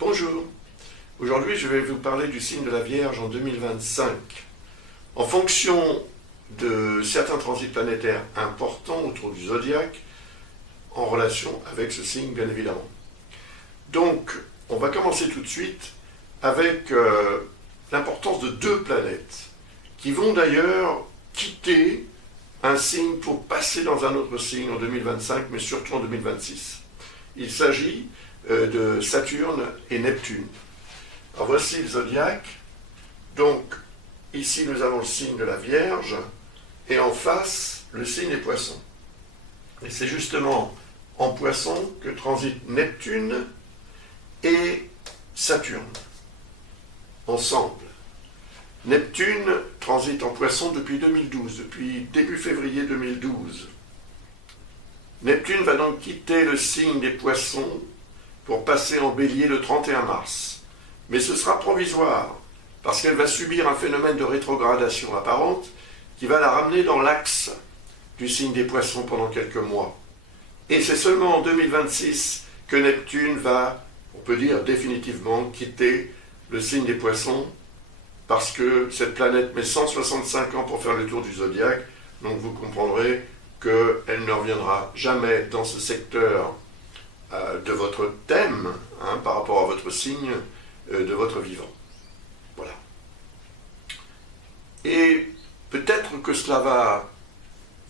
Bonjour, aujourd'hui je vais vous parler du signe de la Vierge en 2025. En fonction de certains transits planétaires importants autour du zodiaque, en relation avec ce signe bien évidemment. Donc on va commencer tout de suite avec l'importance de deux planètes qui vont d'ailleurs quitter un signe pour passer dans un autre signe en 2025, mais surtout en 2026. Il s'agit de Saturne et Neptune. Alors voici le zodiaque. Donc ici nous avons le signe de la Vierge et en face le signe des Poissons. Et c'est justement en Poissons que transitent Neptune et Saturne ensemble. Neptune transite en Poissons depuis 2012, depuis début février 2012. Neptune va donc quitter le signe des Poissons pour passer en Bélier le 31 mars. Mais ce sera provisoire, parce qu'elle va subir un phénomène de rétrogradation apparente qui va la ramener dans l'axe du signe des Poissons pendant quelques mois. Et c'est seulement en 2026 que Neptune va, on peut dire définitivement, quitter le signe des Poissons, parce que cette planète met 165 ans pour faire le tour du zodiaque, donc vous comprendrez qu'elle ne reviendra jamais dans ce secteur de votre thème, par rapport à votre signe de votre vivant. Voilà. Et peut-être que cela va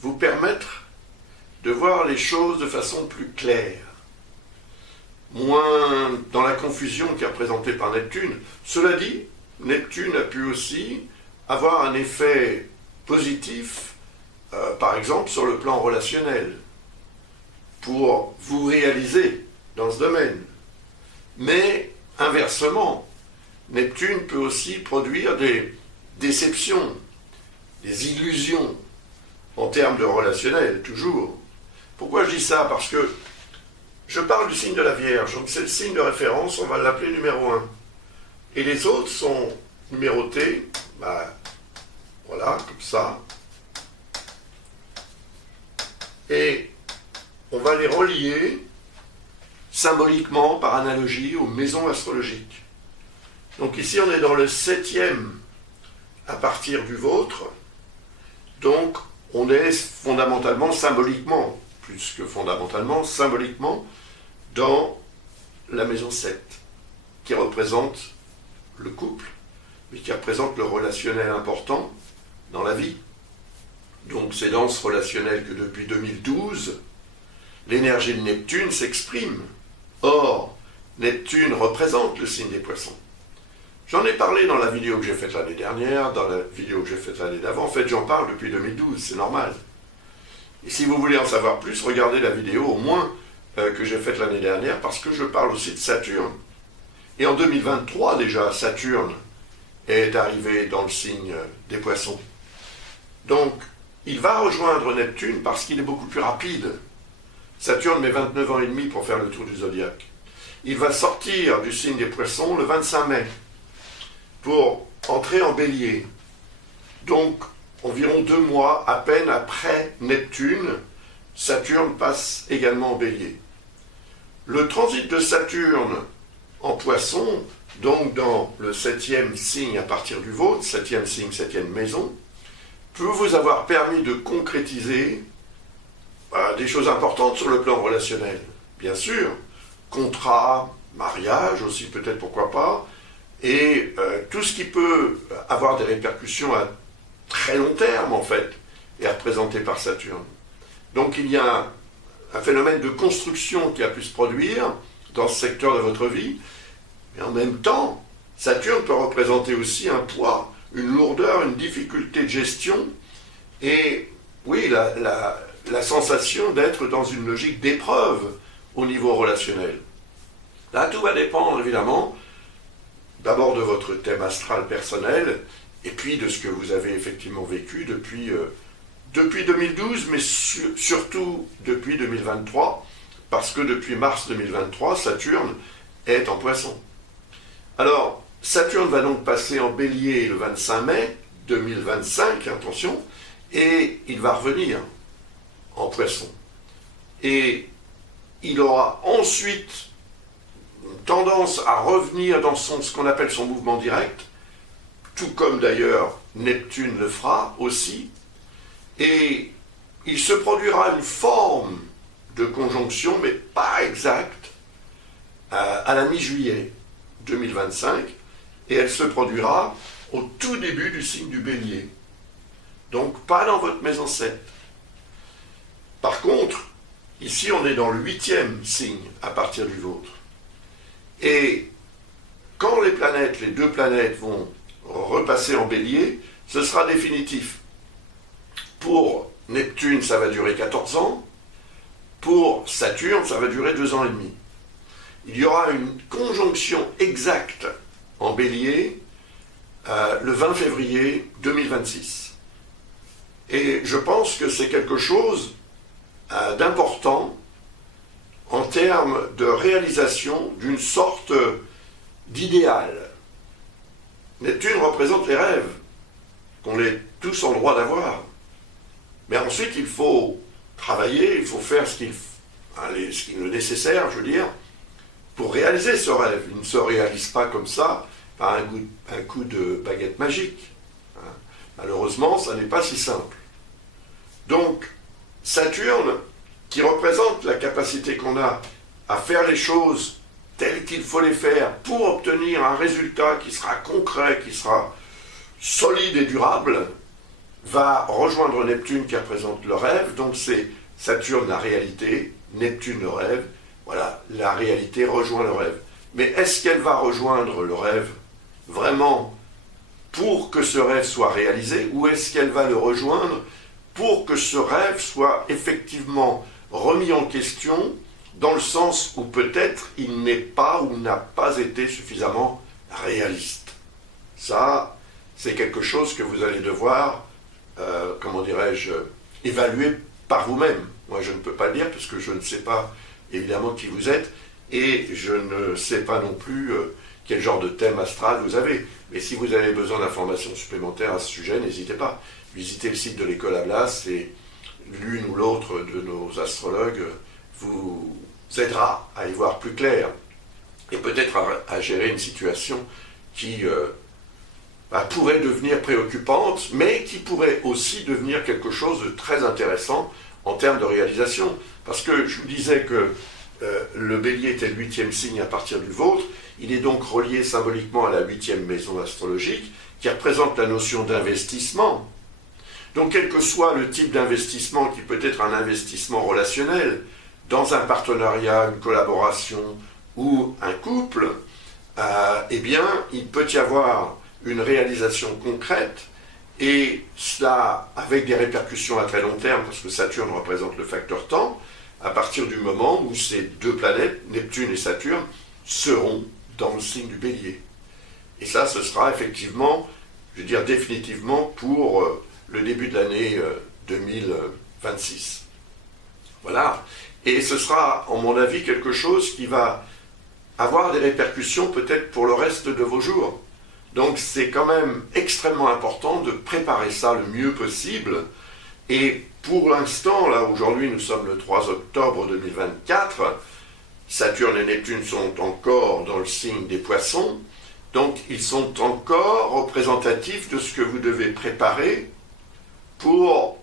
vous permettre de voir les choses de façon plus claire, moins dans la confusion qui est représentée par Neptune. Cela dit, Neptune a pu aussi avoir un effet positif, par exemple sur le plan relationnel, pour vous réaliser dans ce domaine. Mais inversement, Neptune peut aussi produire des déceptions, des illusions en termes de relationnel, toujours. Pourquoi je dis ça? Parce que je parle du signe de la Vierge, donc c'est le signe de référence, on va l'appeler numéro 1. Et les autres sont numérotés, voilà, comme ça. Et on va les relier symboliquement, par analogie, aux maisons astrologiques. Donc ici, on est dans le 7e à partir du vôtre. Donc, on est fondamentalement, symboliquement, plus que fondamentalement, symboliquement, dans la maison 7, qui représente le couple, mais qui représente le relationnel important dans la vie. Donc c'est dans ce relationnel que depuis 2012, l'énergie de Neptune s'exprime. Or, Neptune représente le signe des Poissons. J'en ai parlé dans la vidéo que j'ai faite l'année dernière, dans la vidéo que j'ai faite l'année d'avant. En fait, j'en parle depuis 2012, c'est normal. Et si vous voulez en savoir plus, regardez la vidéo au moins que j'ai faite l'année dernière, parce que je parle aussi de Saturne. Et en 2023, déjà, Saturne est arrivé dans le signe des Poissons. Donc, il va rejoindre Neptune parce qu'il est beaucoup plus rapide. Saturne met 29 ans et demi pour faire le tour du zodiaque. Il va sortir du signe des Poissons le 25 mai pour entrer en Bélier. Donc, environ 2 mois à peine après Neptune, Saturne passe également en Bélier. Le transit de Saturne en Poissons, donc dans le 7e signe à partir du vôtre, 7e signe, 7e maison, peut vous avoir permis de concrétiser des choses importantes sur le plan relationnel. Bien sûr, contrat, mariage aussi peut-être, pourquoi pas, et tout ce qui peut avoir des répercussions à très long terme en fait, est représenté par Saturne. Donc il y a un phénomène de construction qui a pu se produire dans ce secteur de votre vie, mais en même temps, Saturne peut représenter aussi un poids, une lourdeur, une difficulté de gestion, et oui, la sensation d'être dans une logique d'épreuve au niveau relationnel. Là, tout va dépendre évidemment, d'abord de votre thème astral personnel, et puis de ce que vous avez effectivement vécu depuis 2012, mais surtout depuis 2023, parce que depuis mars 2023, Saturne est en Poissons. Alors, Saturne va donc passer en Bélier le 25 mai 2025, attention, et il va revenir en Poissons. Et il aura ensuite tendance à revenir dans ce qu'on appelle son mouvement direct, tout comme d'ailleurs Neptune le fera aussi, et il se produira une forme de conjonction, mais pas exacte, à la mi-juillet 2025, et elle se produira au tout début du signe du Bélier. Donc pas dans votre maison 7. Par contre, ici on est dans le 8e signe à partir du vôtre. Et quand les deux planètes vont repasser en Bélier, ce sera définitif. Pour Neptune, ça va durer 14 ans. Pour Saturne, ça va durer 2 ans et demi. Il y aura une conjonction exacte en Bélier le 20 février 2026. Et je pense que c'est quelque chose d'important en termes de réalisation d'une sorte d'idéal. Neptune représente les rêves qu'on est tous en droit d'avoir. Mais ensuite, il faut travailler, il faut faire ce qu'il est le nécessaire, je veux dire, pour réaliser ce rêve. Il ne se réalise pas comme ça, par un coup de baguette magique. Malheureusement, ça n'est pas si simple. Donc, Saturne, qui représente la capacité qu'on a à faire les choses telles qu'il faut les faire pour obtenir un résultat qui sera concret, qui sera solide et durable, va rejoindre Neptune qui représente le rêve. Donc c'est Saturne la réalité, Neptune le rêve. Voilà, la réalité rejoint le rêve. Mais est-ce qu'elle va rejoindre le rêve vraiment pour que ce rêve soit réalisé, ou est-ce qu'elle va le rejoindre pour que ce rêve soit effectivement remis en question, dans le sens où peut-être il n'est pas ou n'a pas été suffisamment réaliste. Ça, c'est quelque chose que vous allez devoir, comment dirais-je, évaluer par vous-même. Moi, je ne peux pas le dire, parce que je ne sais pas évidemment qui vous êtes, et je ne sais pas non plus quel genre de thème astral vous avez. Mais si vous avez besoin d'informations supplémentaires à ce sujet, n'hésitez pas. Visitez le site de l'école Ablas, et l'une ou l'autre de nos astrologues vous aidera à y voir plus clair, et peut-être à gérer une situation qui pourrait devenir préoccupante, mais qui pourrait aussi devenir quelque chose de très intéressant en termes de réalisation. Parce que je vous disais que le Bélier était le 8e signe à partir du vôtre, il est donc relié symboliquement à la 8e maison astrologique, qui représente la notion d'investissement. Donc quel que soit le type d'investissement, qui peut être un investissement relationnel, dans un partenariat, une collaboration ou un couple, eh bien, il peut y avoir une réalisation concrète, et cela avec des répercussions à très long terme, parce que Saturne représente le facteur temps, à partir du moment où ces deux planètes, Neptune et Saturne, seront dans le signe du Bélier. Et ça, ce sera effectivement, je veux dire définitivement, pour le début de l'année 2026. Voilà. Et ce sera, en mon avis, quelque chose qui va avoir des répercussions peut-être pour le reste de vos jours. Donc c'est quand même extrêmement important de préparer ça le mieux possible. Et pour l'instant, là aujourd'hui nous sommes le 3 octobre 2024, Saturne et Neptune sont encore dans le signe des Poissons, donc ils sont encore représentatifs de ce que vous devez préparer pour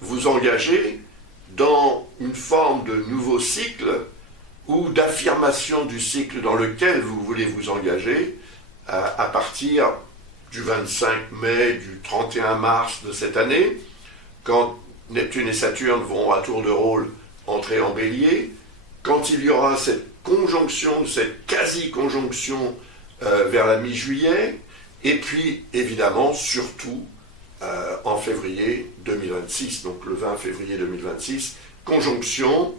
vous engager dans une forme de nouveau cycle ou d'affirmation du cycle dans lequel vous voulez vous engager à partir du 25 mai, du 31 mars de cette année, quand Neptune et Saturne vont à tour de rôle entrer en Bélier, quand il y aura cette conjonction, cette quasi-conjonction vers la mi-juillet, et puis évidemment, surtout, en février 2026, donc le 20 février 2026, conjonction,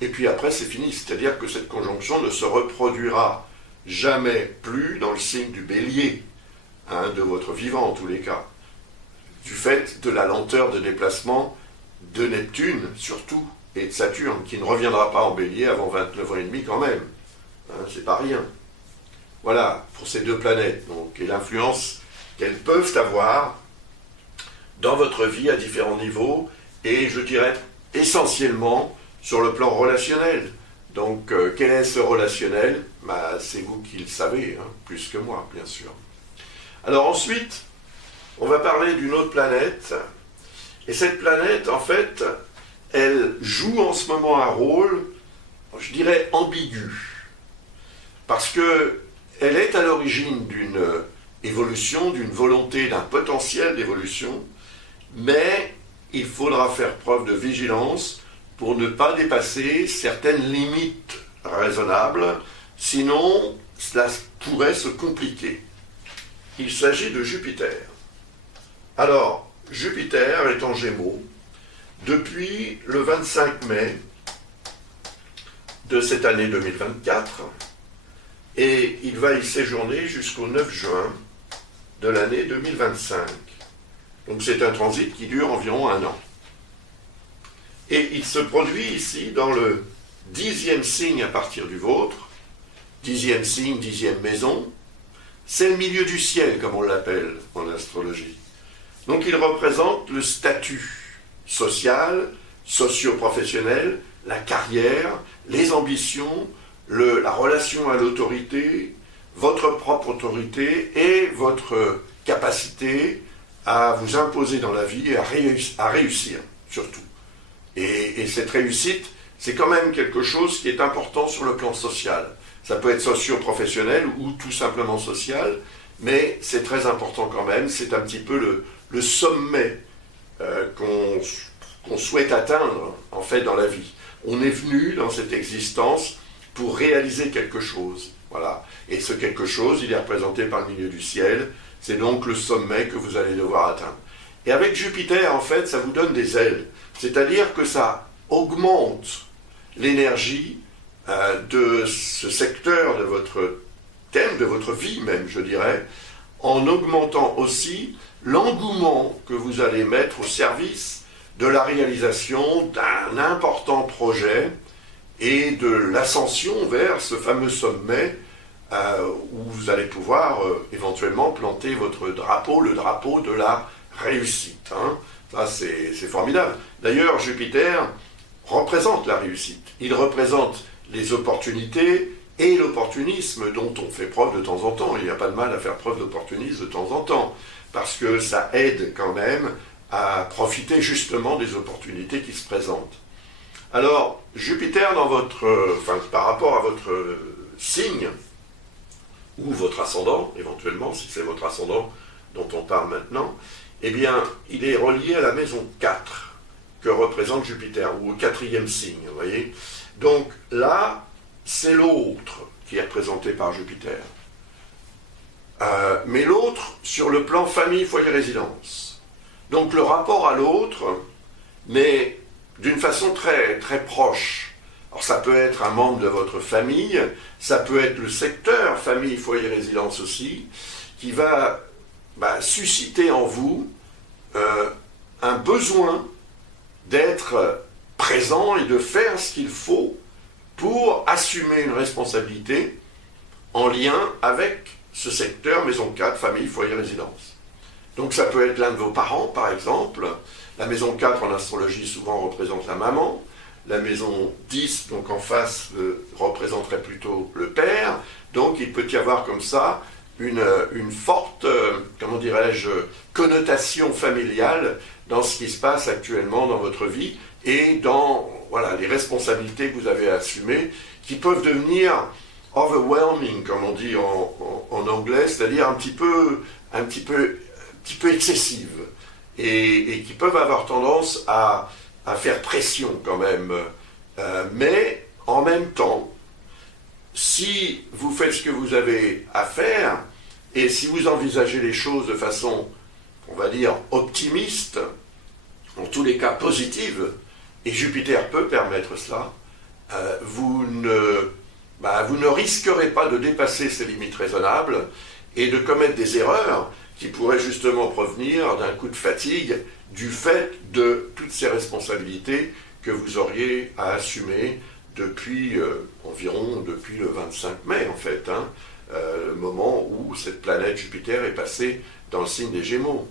et puis après c'est fini, c'est-à-dire que cette conjonction ne se reproduira jamais plus dans le signe du Bélier, de votre vivant en tous les cas, du fait de la lenteur de déplacement de Neptune surtout, et de Saturne, qui ne reviendra pas en Bélier avant 29 ans et demi quand même, c'est pas rien. Voilà, pour ces deux planètes, donc, et l'influence qu'elles peuvent avoir dans votre vie à différents niveaux, et je dirais essentiellement sur le plan relationnel. Donc, quel est ce relationnel? C'est vous qui le savez, hein, plus que moi, bien sûr. Alors ensuite, on va parler d'une autre planète. Et cette planète, en fait, elle joue en ce moment un rôle, je dirais, ambigu. Parce qu'elle est à l'origine d'une évolution, d'une volonté, d'un potentiel d'évolution, mais il faudra faire preuve de vigilance pour ne pas dépasser certaines limites raisonnables, sinon cela pourrait se compliquer. Il s'agit de Jupiter. Alors, Jupiter est en Gémeaux depuis le 25 mai de cette année 2024 et il va y séjourner jusqu'au 9 juin de l'année 2025. Donc c'est un transit qui dure environ 1 an. Et il se produit ici dans le 10e signe à partir du vôtre, 10e signe, 10e maison. C'est le milieu du ciel, comme on l'appelle en astrologie. Donc il représente le statut social, socio-professionnel, la carrière, les ambitions, la relation à l'autorité, votre propre autorité et votre capacité à vous imposer dans la vie et à réussir, surtout. Et cette réussite, c'est quand même quelque chose qui est important sur le plan social. Ça peut être socio-professionnel ou tout simplement social, mais c'est très important quand même. C'est un petit peu le sommet qu'on souhaite atteindre, en fait, dans la vie. On est venu dans cette existence pour réaliser quelque chose. Voilà. Et ce quelque chose, il est représenté par le milieu du ciel. C'est donc le sommet que vous allez devoir atteindre. Et avec Jupiter, en fait, ça vous donne des ailes. C'est-à-dire que ça augmente l'énergie de ce secteur de votre thème, de votre vie même, je dirais, en augmentant aussi l'engouement que vous allez mettre au service de la réalisation d'un important projet et de l'ascension vers ce fameux sommet où vous allez pouvoir éventuellement planter votre drapeau, le drapeau de la réussite. Hein. Ça, c'est formidable. D'ailleurs, Jupiter représente la réussite. Il représente les opportunités et l'opportunisme dont on fait preuve de temps en temps. Il n'y a pas de mal à faire preuve d'opportunisme de temps en temps, parce que ça aide quand même à profiter justement des opportunités qui se présentent. Alors, Jupiter, par rapport à votre signe, ou votre ascendant, éventuellement, si c'est votre ascendant dont on parle maintenant, eh bien, il est relié à la maison 4, que représente Jupiter, ou au 4e signe, vous voyez. Donc là, c'est l'autre qui est représenté par Jupiter. Mais l'autre, sur le plan famille, foyer, résidence. Donc le rapport à l'autre, mais d'une façon très, très proche. Alors ça peut être un membre de votre famille, ça peut être le secteur famille, foyer, résidence aussi, qui va susciter en vous un besoin d'être présent et de faire ce qu'il faut pour assumer une responsabilité en lien avec ce secteur maison 4, famille, foyer, résidence. Donc ça peut être l'un de vos parents, par exemple. La maison 4 en astrologie souvent représente la maman. La maison 10, donc en face, représenterait plutôt le père. Donc il peut y avoir comme ça une forte, comment dirais-je, connotation familiale dans ce qui se passe actuellement dans votre vie et dans les responsabilités que vous avez à assumer qui peuvent devenir overwhelming, comme on dit en anglais, c'est-à-dire un petit peu excessives et qui peuvent avoir tendance à faire pression quand même. Mais en même temps, si vous faites ce que vous avez à faire et si vous envisagez les choses de façon, on va dire, optimiste, en tous les cas positive, et Jupiter peut permettre cela, vous ne risquerez pas de dépasser ces limites raisonnables et de commettre des erreurs qui pourraient justement provenir d'un coup de fatigue du fait de toutes ces responsabilités que vous auriez à assumer depuis depuis le 25 mai en fait, le moment où cette planète Jupiter est passée dans le signe des Gémeaux.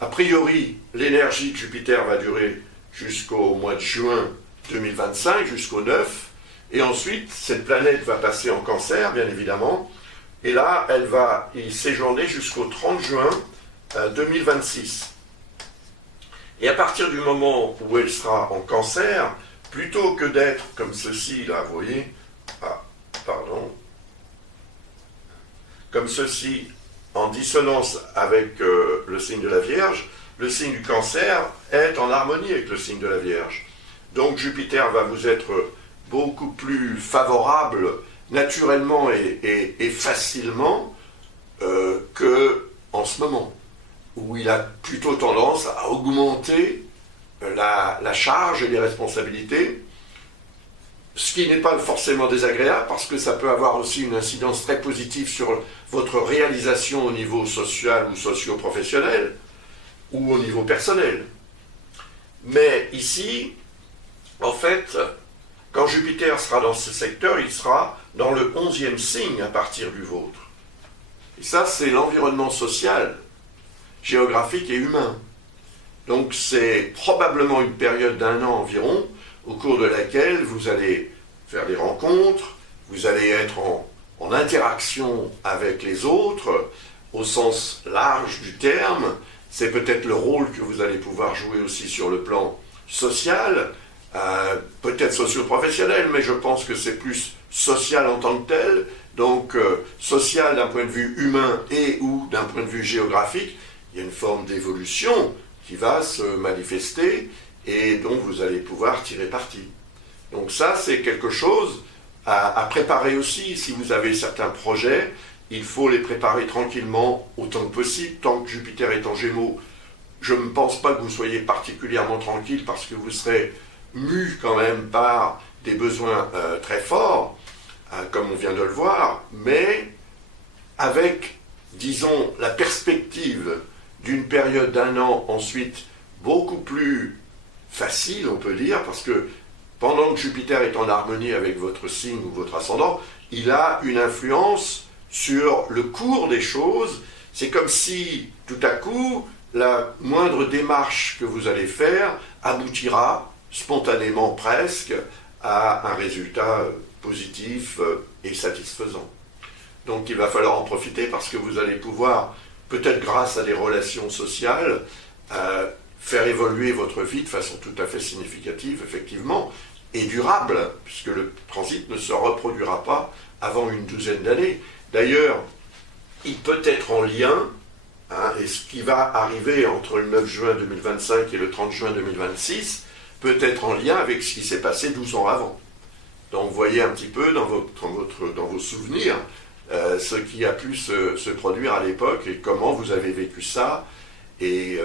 A priori, l'énergie de Jupiter va durer jusqu'au mois de juin 2025, jusqu'au 9, Et ensuite, cette planète va passer en Cancer, bien évidemment, et là, elle va y séjourner jusqu'au 30 juin 2026. Et à partir du moment où elle sera en Cancer, plutôt que d'être comme ceci, là, vous voyez, comme ceci, en dissonance avec le signe de la Vierge, le signe du Cancer est en harmonie avec le signe de la Vierge. Donc Jupiter va vous être beaucoup plus favorable naturellement et facilement qu'en ce moment, où il a plutôt tendance à augmenter la charge et les responsabilités, ce qui n'est pas forcément désagréable, parce que ça peut avoir aussi une incidence très positive sur votre réalisation au niveau social ou socio-professionnel, ou au niveau personnel. Mais ici, en fait, quand Jupiter sera dans ce secteur, il sera dans le 11e signe à partir du vôtre. Et ça, c'est l'environnement social, géographique et humain. Donc c'est probablement une période d'1 an environ, au cours de laquelle vous allez faire des rencontres, vous allez être en interaction avec les autres, au sens large du terme. C'est peut-être le rôle que vous allez pouvoir jouer aussi sur le plan social, peut-être socio-professionnel, mais je pense que c'est plus social en tant que tel, donc social d'un point de vue humain et ou d'un point de vue géographique. Il y a une forme d'évolution qui va se manifester et dont vous allez pouvoir tirer parti. Donc ça, c'est quelque chose à préparer aussi. Si vous avez certains projets, il faut les préparer tranquillement autant que possible. Tant que Jupiter est en Gémeaux, je ne pense pas que vous soyez particulièrement tranquille parce que vous serez mu quand même par des besoins très forts, comme on vient de le voir, mais avec, disons, la perspective d'une période d'1 an ensuite beaucoup plus facile, on peut dire, parce que pendant que Jupiter est en harmonie avec votre signe ou votre ascendant, il a une influence sur le cours des choses. C'est comme si, tout à coup, la moindre démarche que vous allez faire aboutira spontanément presque à un résultat positif et satisfaisant. Donc il va falloir en profiter parce que vous allez pouvoir, peut-être grâce à des relations sociales, faire évoluer votre vie de façon tout à fait significative, effectivement, et durable, puisque le transit ne se reproduira pas avant une 12aine d'années. D'ailleurs, il peut être en lien, et ce qui va arriver entre le 9 juin 2025 et le 30 juin 2026, peut être en lien avec ce qui s'est passé 12 ans avant. Donc vous voyez un petit peu dans vos souvenirs ce qui a pu se produire à l'époque et comment vous avez vécu ça et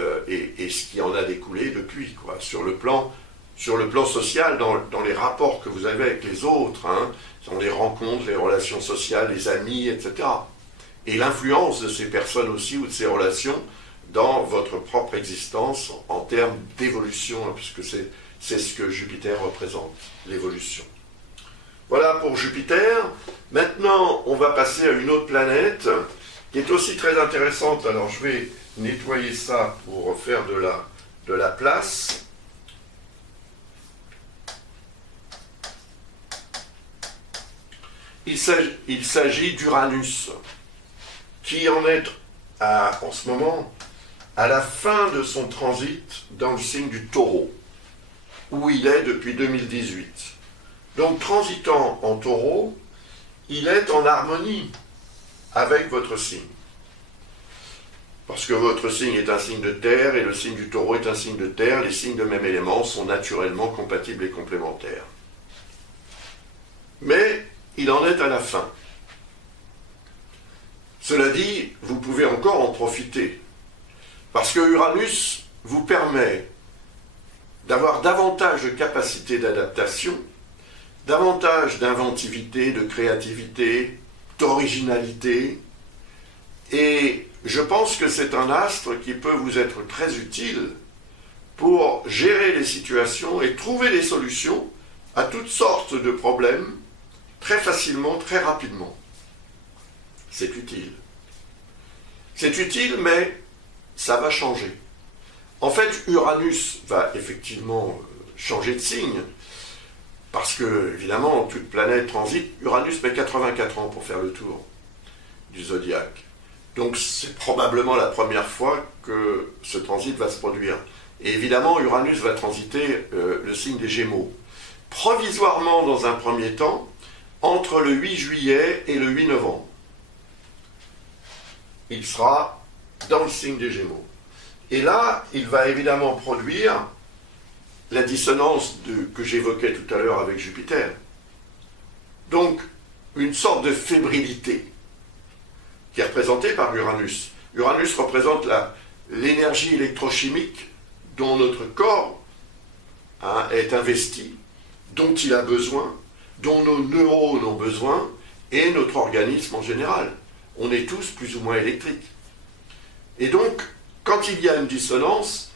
ce qui en a découlé depuis, quoi, sur le plan social, dans les rapports que vous avez avec les autres, dans les rencontres, les relations sociales, les amis, etc. Et l'influence de ces personnes aussi ou de ces relations dans votre propre existence en termes d'évolution, puisque c'est ce que Jupiter représente, l'évolution. Voilà pour Jupiter. Maintenant, on va passer à une autre planète qui est aussi très intéressante. Alors, je vais nettoyer ça pour faire de la place. Il s'agit d'Uranus, qui en est en ce moment à la fin de son transit dans le signe du Taureau, où il est depuis 2018. Donc, transitant en Taureau, il est en harmonie avec votre signe. Parce que votre signe est un signe de terre et le signe du Taureau est un signe de terre. Les signes de même élément sont naturellement compatibles et complémentaires. Mais il en est à la fin. Cela dit, vous pouvez encore en profiter. Parce que Uranus vous permet d'avoir davantage de capacité d'adaptation, davantage d'inventivité, de créativité, d'originalité. Et je pense que c'est un astre qui peut vous être très utile pour gérer les situations et trouver des solutions à toutes sortes de problèmes très facilement, très rapidement. C'est utile. C'est utile, mais ça va changer. En fait, Uranus va effectivement changer de signe. Parce que, évidemment, toute planète transite. Uranus met 84 ans pour faire le tour du zodiaque. Donc c'est probablement la première fois que ce transit va se produire. Et évidemment, Uranus va transiter le signe des Gémeaux. Provisoirement, dans un premier temps, entre le 8 juillet et le 8 novembre. Il sera dans le signe des Gémeaux. Et là, il va évidemment produire la dissonance que j'évoquais tout à l'heure avec Jupiter. Donc, une sorte de fébrilité qui est représentée par Uranus. Uranus représente l'énergie électrochimique dont notre corps est investi, dont il a besoin, dont nos neurones ont besoin, et notre organisme en général. On est tous plus ou moins électriques. Et donc, quand il y a une dissonance,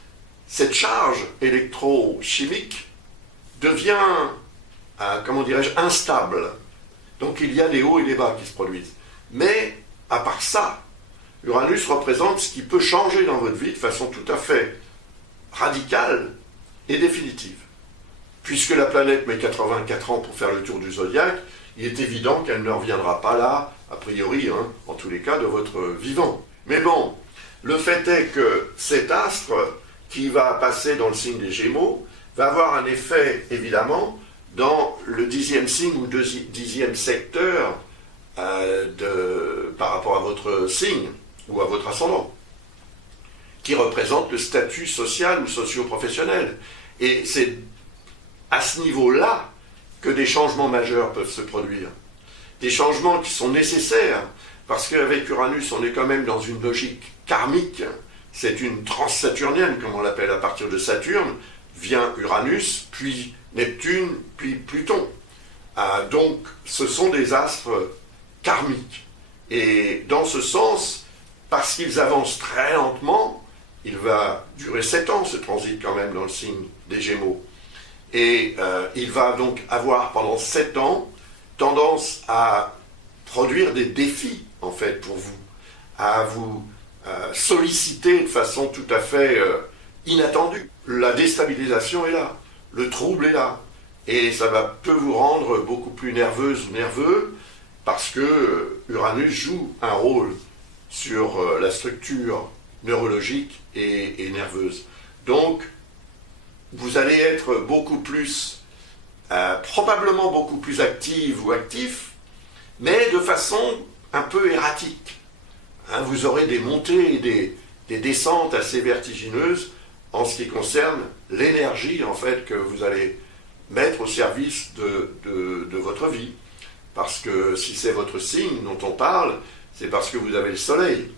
cette charge électrochimique devient, comment dirais-je, instable. Donc il y a des hauts et des bas qui se produisent. Mais, à part ça, Uranus représente ce qui peut changer dans votre vie de façon tout à fait radicale et définitive. Puisque la planète met 84 ans pour faire le tour du zodiaque, il est évident qu'elle ne reviendra pas là, a priori, en tous les cas, de votre vivant. Mais bon, le fait est que cet astre qui va passer dans le signe des Gémeaux va avoir un effet, évidemment, dans le 10e signe ou 10e secteur par rapport à votre signe ou à votre ascendant, qui représente le statut social ou socio-professionnel. Et c'est à ce niveau-là que des changements majeurs peuvent se produire. Des changements qui sont nécessaires, parce qu'avec Uranus, on est quand même dans une logique karmique. C'est une transsaturnienne, comme on l'appelle. À partir de Saturne vient Uranus, puis Neptune, puis Pluton. Donc, ce sont des astres karmiques. Et dans ce sens, parce qu'ils avancent très lentement, il va durer 7 ans, ce transit quand même dans le signe des Gémeaux. Et il va donc avoir pendant 7 ans tendance à produire des défis, en fait, pour vous, à vous solliciter de façon tout à fait inattendue. La déstabilisation est là, le trouble est là, et ça peut vous rendre beaucoup plus nerveuse ou nerveux, parce que Uranus joue un rôle sur la structure neurologique et nerveuse. Donc, vous allez être beaucoup plus, probablement beaucoup plus active ou actif, mais de façon un peu erratique. Vous aurez des montées et des descentes assez vertigineuses en ce qui concerne l'énergie, en fait, que vous allez mettre au service de votre vie. Parce que si c'est votre signe dont on parle, c'est parce que vous avez le soleil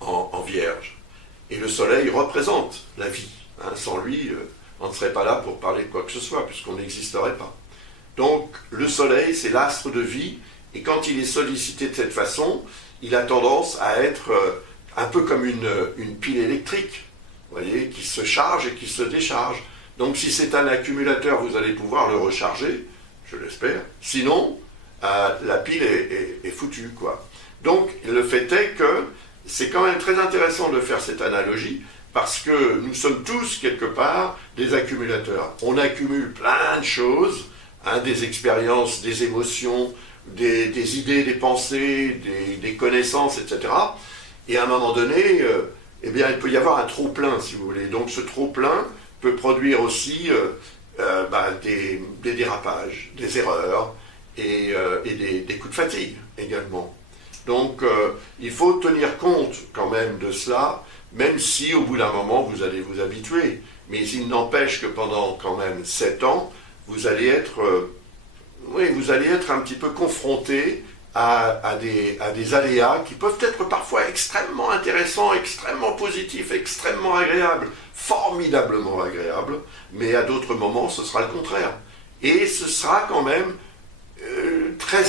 en Vierge. Et le soleil représente la vie. Sans lui, on ne serait pas là pour parler de quoi que ce soit, puisqu'on n'existerait pas. Donc, le soleil, c'est l'astre de vie, et quand il est sollicité de cette façon, il a tendance à être un peu comme une pile électrique, vous voyez, qui se charge et qui se décharge. Donc, si c'est un accumulateur, vous allez pouvoir le recharger, je l'espère. Sinon, la pile est foutue, quoi. Donc, le fait est que c'est quand même très intéressant de faire cette analogie, parce que nous sommes tous, quelque part, des accumulateurs. On accumule plein de choses, des expériences, des émotions, des idées, des pensées, des connaissances, etc. Et à un moment donné, eh bien, il peut y avoir un trop-plein, si vous voulez. Donc ce trop-plein peut produire aussi des dérapages, des erreurs et des coups de fatigue également. Donc il faut tenir compte quand même de cela, même si au bout d'un moment vous allez vous habituer. Mais il n'empêche que pendant quand même 7 ans, vous allez être un petit peu confronté à des aléas qui peuvent être parfois extrêmement intéressants, extrêmement positifs, extrêmement agréables, formidablement agréables, mais à d'autres moments ce sera le contraire. Et ce sera quand même très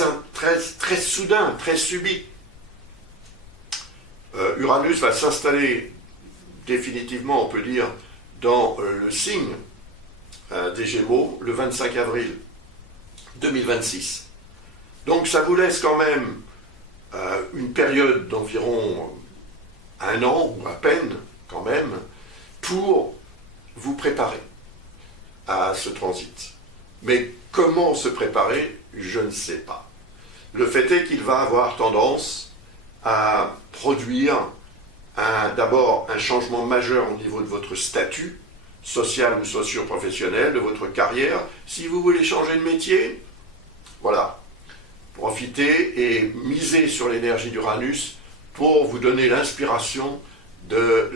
soudain, très subit. Uranus va s'installer définitivement, on peut dire, dans le signe des Gémeaux le 25 avril 2026. Donc ça vous laisse quand même une période d'environ 1 an, ou à peine quand même, pour vous préparer à ce transit. Mais comment se préparer, je ne sais pas. Le fait est qu'il va avoir tendance à produire d'abord un changement majeur au niveau de votre statut social ou socio-professionnel, de votre carrière. Si vous voulez changer de métier, voilà, profitez et misez sur l'énergie d'Uranus pour vous donner l'inspiration de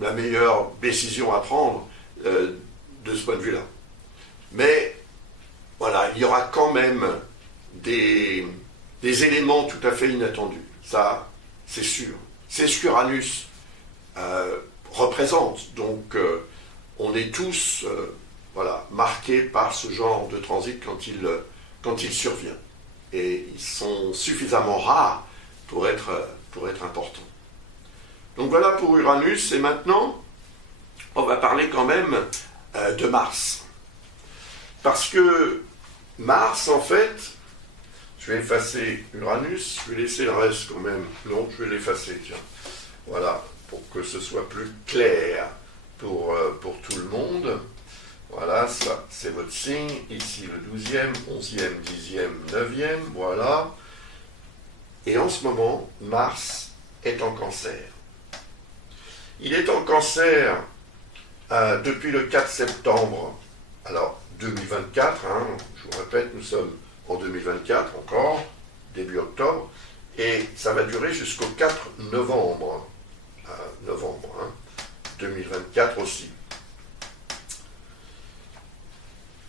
la meilleure décision à prendre de ce point de vue-là. Mais voilà, il y aura quand même des éléments tout à fait inattendus. Ça, c'est sûr. C'est ce qu'Uranus représente. Donc, on est tous voilà, marqués par ce genre de transit quand il survient. Et ils sont suffisamment rares pour être importants. Donc voilà pour Uranus. Et maintenant, on va parler quand même de Mars. Parce que Mars, en fait, je vais effacer Uranus, je vais laisser le reste quand même. Non, je vais l'effacer, tiens. Voilà, pour que ce soit plus clair pour tout le monde. Voilà, ça, c'est votre signe. Ici, le 12e, 11e, 10e, 9e, voilà. Et en ce moment, Mars est en Cancer. Il est en Cancer depuis le 4 septembre, alors 2024, hein, je vous répète, nous sommes en 2024 encore, début octobre, et ça va durer jusqu'au 4 novembre, 2024 aussi.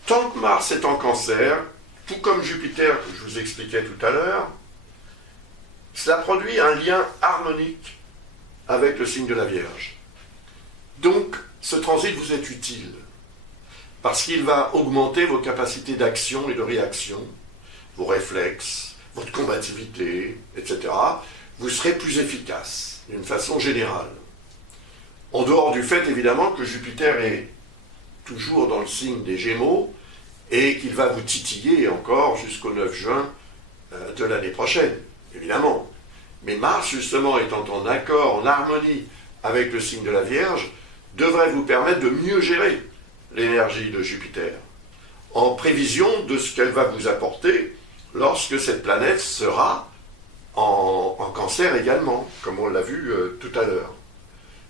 Tant que Mars est en Cancer, tout comme Jupiter que je vous expliquais tout à l'heure, cela produit un lien harmonique avec le signe de la Vierge. Donc, ce transit vous est utile, parce qu'il va augmenter vos capacités d'action et de réaction, vos réflexes, votre combativité, etc. Vous serez plus efficace, d'une façon générale. En dehors du fait, évidemment, que Jupiter est toujours dans le signe des Gémeaux, et qu'il va vous titiller encore jusqu'au 9 juin de l'année prochaine, évidemment. Mais Mars, justement, étant en accord, en harmonie avec le signe de la Vierge, devrait vous permettre de mieux gérer l'énergie de Jupiter, en prévision de ce qu'elle va vous apporter lorsque cette planète sera en Cancer également, comme on l'a vu tout à l'heure.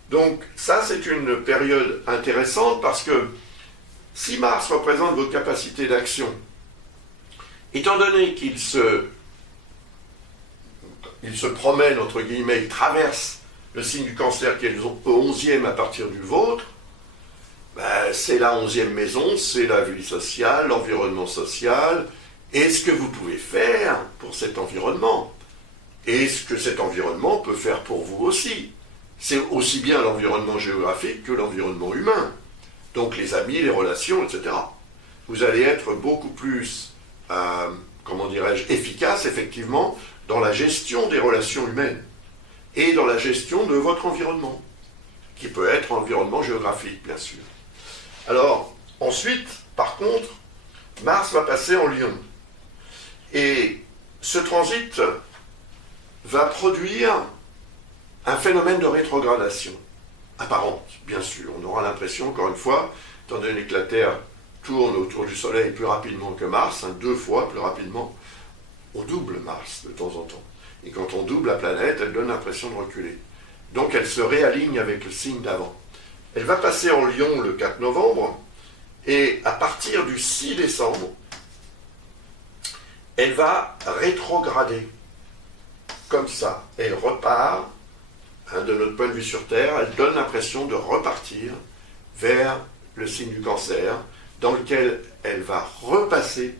Donc ça, c'est une période intéressante parce que si Mars représente vos capacités d'action, étant donné qu'il se promène, entre guillemets, il traverse le signe du Cancer qui est le 11e à partir du vôtre, ben, c'est la 11e maison, c'est la vie sociale, l'environnement social, et ce que vous pouvez faire pour cet environnement, et ce que cet environnement peut faire pour vous aussi. C'est aussi bien l'environnement géographique que l'environnement humain. Donc les amis, les relations, etc. Vous allez être beaucoup plus, comment dirais-je, efficace, effectivement, dans la gestion des relations humaines et dans la gestion de votre environnement, qui peut être environnement géographique, bien sûr. Alors, ensuite, par contre, Mars va passer en Lion. Et ce transit va produire un phénomène de rétrogradation apparente, bien sûr. On aura l'impression, encore une fois, étant donné que la Terre tourne autour du Soleil plus rapidement que Mars, 2 fois plus rapidement, on double Mars de temps en temps. Et quand on double la planète, elle donne l'impression de reculer. Donc elle se réaligne avec le signe d'avant. Elle va passer en Lion le 4 novembre, et à partir du 6 décembre, elle va rétrograder. Comme ça, elle repart, de notre point de vue sur Terre, elle donne l'impression de repartir vers le signe du Cancer, dans lequel elle va repasser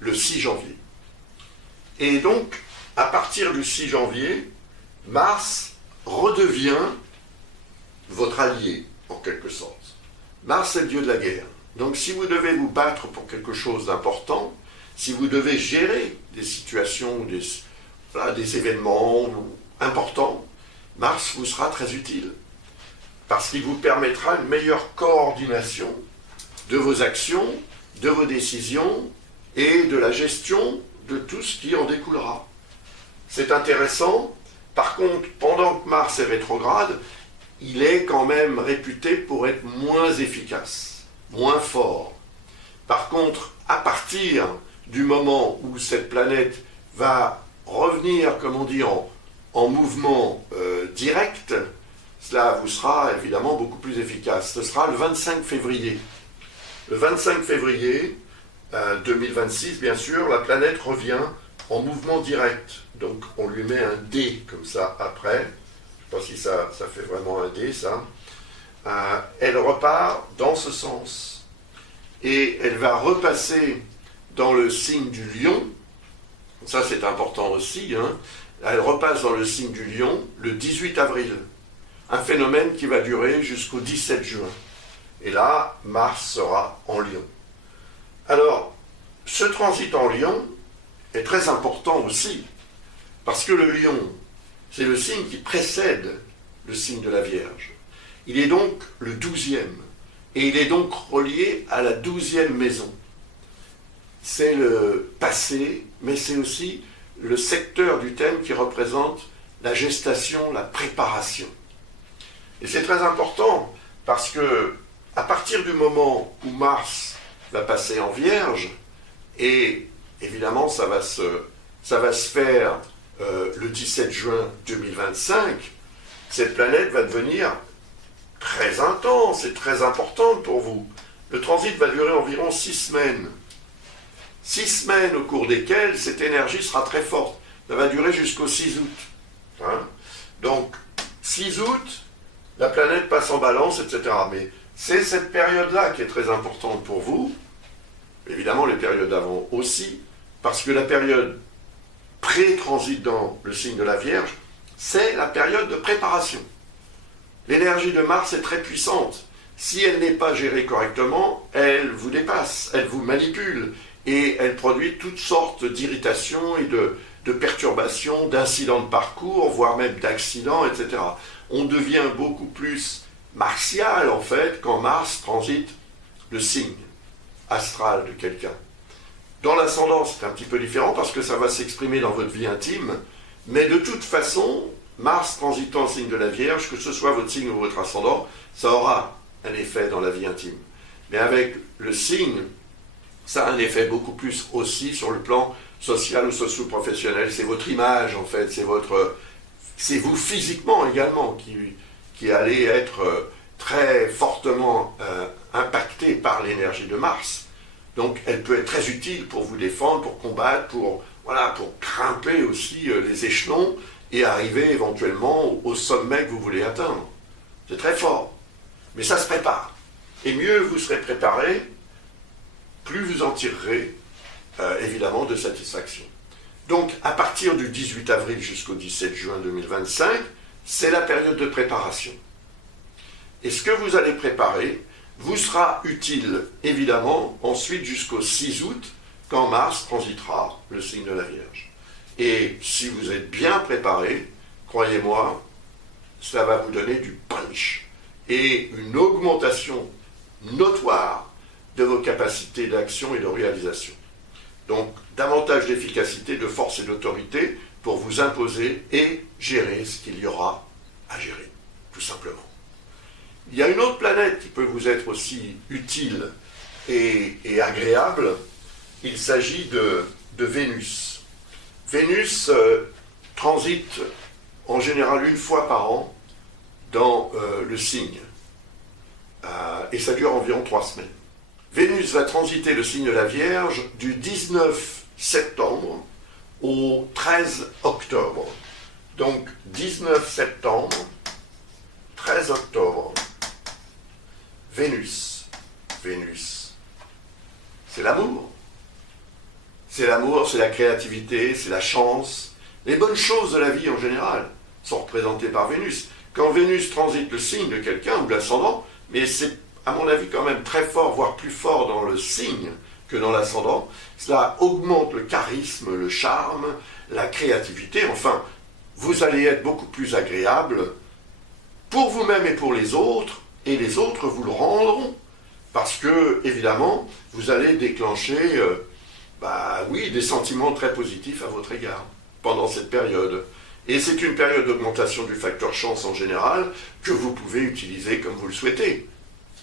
le 6 janvier. Et donc, à partir du 6 janvier, Mars redevient votre allié, en quelque sorte. Mars est le dieu de la guerre. Donc si vous devez vous battre pour quelque chose d'important, si vous devez gérer des situations, des événements importants, Mars vous sera très utile. Parce qu'il vous permettra une meilleure coordination de vos actions, de vos décisions et de la gestion de tout ce qui en découlera. C'est intéressant. Par contre, pendant que Mars est rétrograde, il est quand même réputé pour être moins efficace, moins fort. Par contre, à partir du moment où cette planète va revenir, comme on dit, en mouvement direct, cela vous sera évidemment beaucoup plus efficace. Ce sera le 25 février. Le 25 février 2026, bien sûr, la planète revient en mouvement direct. Donc on lui met un D comme ça après. Je ne sais pas si ça fait vraiment un D, ça. Elle repart dans ce sens. Et elle va repasser dans le signe du lion. Ça, c'est important aussi. Hein. Elle repasse dans le signe du lion le 18 avril. Un phénomène qui va durer jusqu'au 17 juin. Et là, Mars sera en lion. Alors, ce transit en lion est très important aussi, parce que le lion, c'est le signe qui précède le signe de la Vierge. Il est donc le 12e, et il est donc relié à la 12e maison. C'est le passé, mais c'est aussi le secteur du thème qui représente la gestation, la préparation. Et c'est très important, parce que à partir du moment où Mars va passer en Vierge, et évidemment ça va se faire le 17 juin 2025, cette planète va devenir très intense et très importante pour vous. Le transit va durer environ 6 semaines. 6 semaines au cours desquelles cette énergie sera très forte. Ça va durer jusqu'au 6 août. Hein? Donc, 6 août, la planète passe en balance, etc. Mais c'est cette période-là qui est très importante pour vous. Évidemment, les périodes d'avant aussi, parce que la période pré-transit dans le signe de la Vierge, c'est la période de préparation. L'énergie de Mars est très puissante. Si elle n'est pas gérée correctement, elle vous dépasse, elle vous manipule, et elle produit toutes sortes d'irritations et de perturbations, d'incidents de parcours, voire même d'accidents, etc. On devient beaucoup plus martial, en fait, quand Mars transite le signe astral de quelqu'un. Dans l'ascendant, c'est un petit peu différent, parce que ça va s'exprimer dans votre vie intime, mais de toute façon, Mars transitant le signe de la Vierge, que ce soit votre signe ou votre ascendant, ça aura un effet dans la vie intime. Mais avec le signe, ça a un effet beaucoup plus aussi sur le plan social ou socio-professionnel. C'est votre image, en fait, c'est vous physiquement également qui allez être très fortement impacté par l'énergie de Mars. Donc elle peut être très utile pour vous défendre, pour combattre, pour grimper aussi les échelons et arriver éventuellement au sommet que vous voulez atteindre. C'est très fort. Mais ça se prépare. Et mieux vous serez préparé, plus vous en tirerez évidemment de satisfaction. Donc à partir du 18 avril jusqu'au 17 juin 2025, c'est la période de préparation. Et ce que vous allez préparer vous sera utile évidemment ensuite jusqu'au 6 août, quand Mars transitera le signe de la Vierge. Et si vous êtes bien préparé, croyez-moi, cela va vous donner du punch et une augmentation notoire de vos capacités d'action et de réalisation. Donc, davantage d'efficacité, de force et d'autorité pour vous imposer et gérer ce qu'il y aura à gérer, tout simplement. Il y a une autre planète qui peut vous être aussi utile et agréable. Il s'agit de Vénus. Vénus transite en général une fois par an dans le signe. Et ça dure environ 3 semaines. Vénus va transiter le signe de la Vierge du 19 septembre au 13 octobre. Donc 19 septembre, 13 octobre. Vénus. Vénus. C'est l'amour. C'est l'amour, c'est la créativité, c'est la chance. Les bonnes choses de la vie en général sont représentées par Vénus. Quand Vénus transite le signe de quelqu'un ou l'ascendant, mais c'est à mon avis quand même très fort, voire plus fort dans le signe que dans l'ascendant, cela augmente le charisme, le charme, la créativité. Enfin, vous allez être beaucoup plus agréable pour vous-même et pour les autres, et les autres vous le rendront, parce que, évidemment, vous allez déclencher des sentiments très positifs à votre égard pendant cette période. Et c'est une période d'augmentation du facteur chance en général que vous pouvez utiliser comme vous le souhaitez.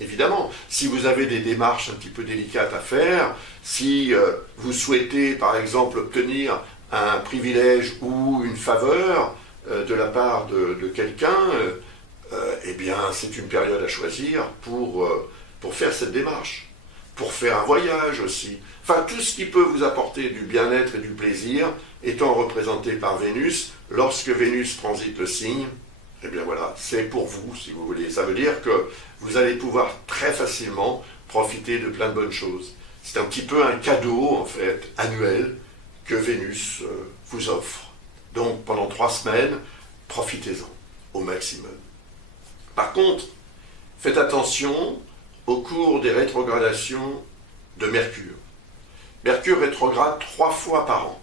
Évidemment, si vous avez des démarches un petit peu délicates à faire, si vous souhaitez par exemple obtenir un privilège ou une faveur de la part de quelqu'un, eh bien c'est une période à choisir pour faire cette démarche, pour faire un voyage aussi. Enfin, tout ce qui peut vous apporter du bien-être et du plaisir, étant représenté par Vénus, lorsque Vénus transite le signe, eh bien voilà, c'est pour vous, si vous voulez. Ça veut dire que vous allez pouvoir très facilement profiter de plein de bonnes choses. C'est un petit peu un cadeau, en fait, annuel, que Vénus vous offre. Donc, pendant 3 semaines, profitez-en au maximum. Par contre, faites attention au cours des rétrogradations de Mercure. Mercure rétrograde 3 fois par an.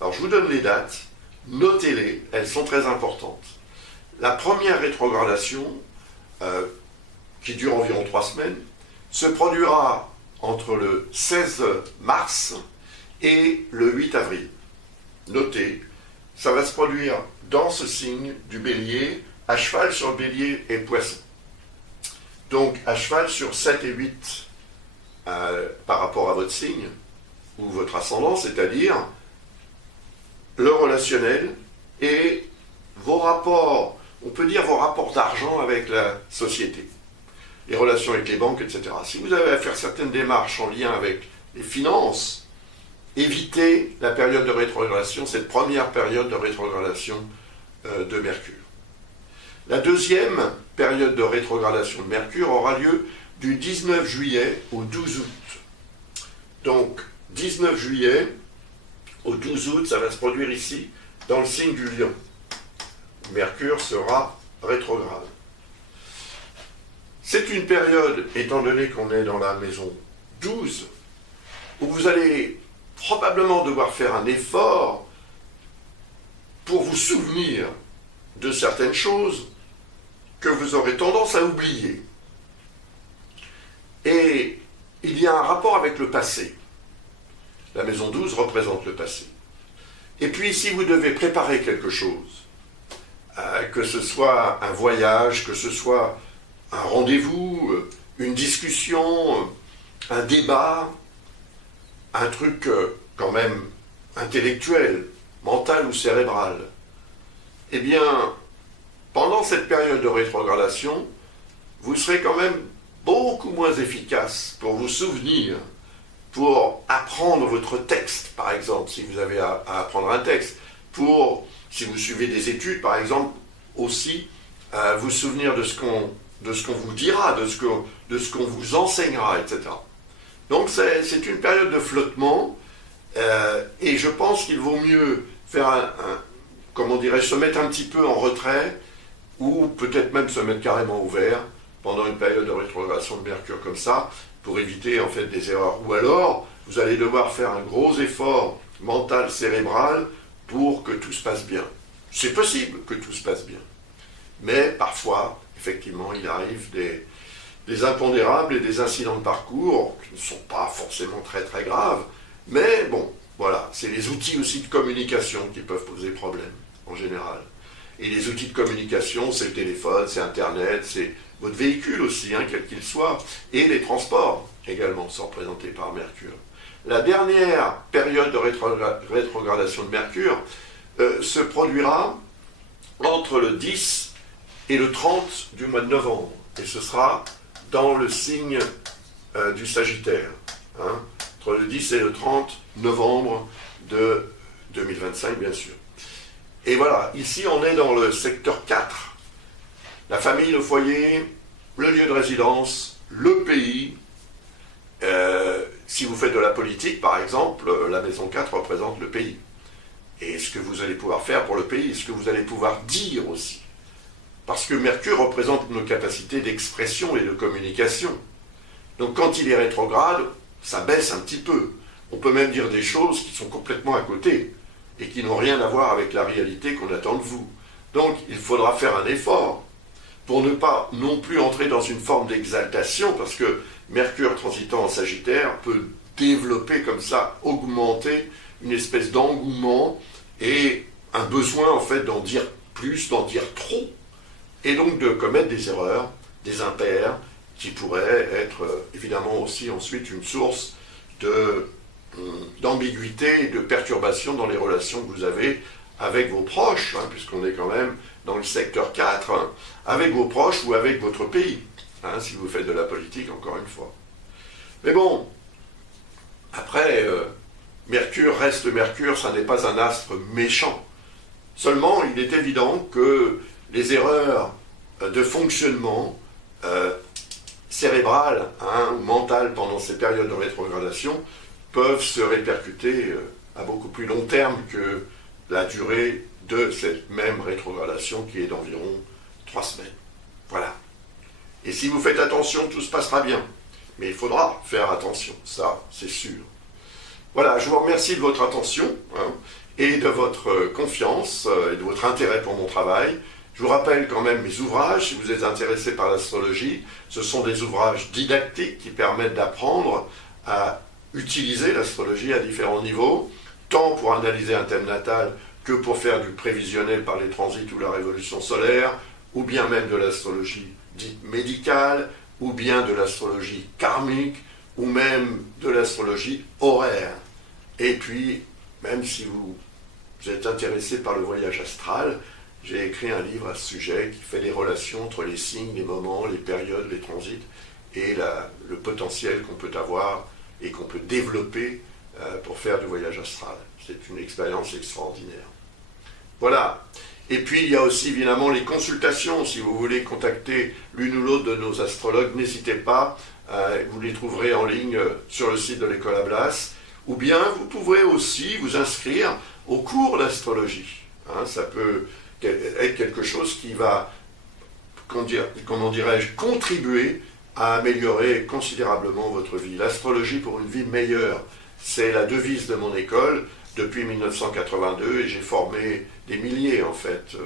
Alors, je vous donne les dates, notez-les, elles sont très importantes. La première rétrogradation, qui dure environ 3 semaines, se produira entre le 16 mars et le 8 avril. Notez, ça va se produire dans ce signe du Bélier, à cheval sur le Bélier et Poisson. Donc à cheval sur 7 et 8 par rapport à votre signe ou votre ascendant, c'est-à-dire le relationnel et vos rapports, on peut dire vos rapports d'argent avec la société, les relations avec les banques, etc. Si vous avez à faire certaines démarches en lien avec les finances, évitez la période de rétrogradation, cette première période de rétrogradation de Mercure. La deuxième période de rétrogradation de Mercure aura lieu du 19 juillet au 12 août. Donc, 19 juillet au 12 août, ça va se produire ici, dans le signe du Lion. Mercure sera rétrograde. C'est une période, étant donné qu'on est dans la maison 12, où vous allez probablement devoir faire un effort pour vous souvenir de certaines choses que vous aurez tendance à oublier. Et il y a un rapport avec le passé. La maison 12 représente le passé. Et puis, si vous devez préparer quelque chose, que ce soit un voyage, que ce soit un rendez-vous, une discussion, un débat, un truc quand même intellectuel, mental ou cérébral, eh bien, pendant cette période de rétrogradation, vous serez quand même beaucoup moins efficace pour vous souvenir, pour apprendre votre texte, par exemple, si vous avez à apprendre un texte, pour, si vous suivez des études, par exemple, aussi, vous souvenir de ce qu'on vous dira, de ce qu'on vous enseignera, etc. Donc c'est une période de flottement, et je pense qu'il vaut mieux faire comment dirais-je, se mettre un petit peu en retrait, ou peut-être même se mettre carrément ouvert pendant une période de rétrogradation de Mercure comme ça, pour éviter en fait des erreurs. Ou alors, vous allez devoir faire un gros effort mental, cérébral, pour que tout se passe bien. C'est possible que tout se passe bien. Mais parfois, effectivement, il arrive des impondérables et des incidents de parcours qui ne sont pas forcément très très graves. Mais bon, voilà, c'est les outils aussi de communication qui peuvent poser problème, en général. Et les outils de communication, c'est le téléphone, c'est Internet, c'est votre véhicule aussi, hein, quel qu'il soit, et les transports également sont représentés par Mercure. La dernière période de rétrogradation de Mercure se produira entre le 10 et le 30 du mois de novembre, et ce sera dans le signe du Sagittaire, hein, entre le 10 et le 30 novembre de 2025, bien sûr. Et voilà, ici on est dans le secteur 4. La famille, le foyer, le lieu de résidence, le pays. Si vous faites de la politique, par exemple, la maison 4 représente le pays. Et ce que vous allez pouvoir faire pour le pays, ce que vous allez pouvoir dire aussi. Parce que Mercure représente nos capacités d'expression et de communication. Donc quand il est rétrograde, ça baisse un petit peu. On peut même dire des choses qui sont complètement à côté et qui n'ont rien à voir avec la réalité qu'on attend de vous. Donc il faudra faire un effort pour ne pas non plus entrer dans une forme d'exaltation, parce que Mercure transitant en Sagittaire peut développer comme ça, augmenter une espèce d'engouement et un besoin en fait d'en dire plus, d'en dire trop, et donc de commettre des erreurs, des impairs, qui pourrait être évidemment aussi ensuite une source d'ambiguïté et de perturbation dans les relations que vous avez avec vos proches, hein, puisqu'on est quand même dans le secteur 4, hein, avec vos proches ou avec votre pays, hein, si vous faites de la politique, encore une fois. Mais bon, après, Mercure reste Mercure, ça n'est pas un astre méchant. Seulement, il est évident que les erreurs de fonctionnement cérébrales, hein, ou mentales pendant ces périodes de rétrogradation peuvent se répercuter à beaucoup plus long terme que la durée de cette même rétrogradation qui est d'environ 3 semaines. Voilà. Et si vous faites attention, tout se passera bien. Mais il faudra faire attention, ça, c'est sûr. Voilà, je vous remercie de votre attention, hein, et de votre confiance et de votre intérêt pour mon travail. Je vous rappelle quand même mes ouvrages, si vous êtes intéressé par l'astrologie. Ce sont des ouvrages didactiques qui permettent d'apprendre à utiliser l'astrologie à différents niveaux, tant pour analyser un thème natal que pour faire du prévisionnel par les transits ou la révolution solaire, ou bien même de l'astrologie dite médicale, ou bien de l'astrologie karmique, ou même de l'astrologie horaire. Et puis, même si vous êtes intéressé par le voyage astral, j'ai écrit un livre à ce sujet qui fait les relations entre les signes, les moments, les périodes, les transits, et le potentiel qu'on peut avoir et qu'on peut développer pour faire du voyage astral. C'est une expérience extraordinaire. Voilà. Et puis, il y a aussi évidemment les consultations. Si vous voulez contacter l'une ou l'autre de nos astrologues, n'hésitez pas. Vous les trouverez en ligne sur le site de l'école Ablas. Ou bien, vous pouvez aussi vous inscrire au cours d'astrologie. Hein, ça peut être quelque chose qui va, comment dirais-je, contribuer à améliorer considérablement votre vie. L'astrologie pour une vie meilleure, c'est la devise de mon école depuis 1982 et j'ai formé des milliers en fait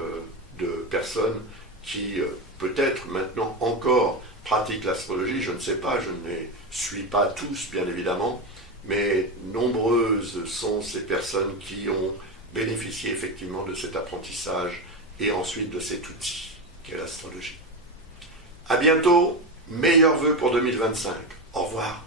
de personnes qui peut-être maintenant encore pratiquent l'astrologie, je ne sais pas, je ne les suis pas tous bien évidemment, mais nombreuses sont ces personnes qui ont bénéficié effectivement de cet apprentissage et ensuite de cet outil qu'est l'astrologie. À bientôt, meilleurs vœux pour 2025. Au revoir.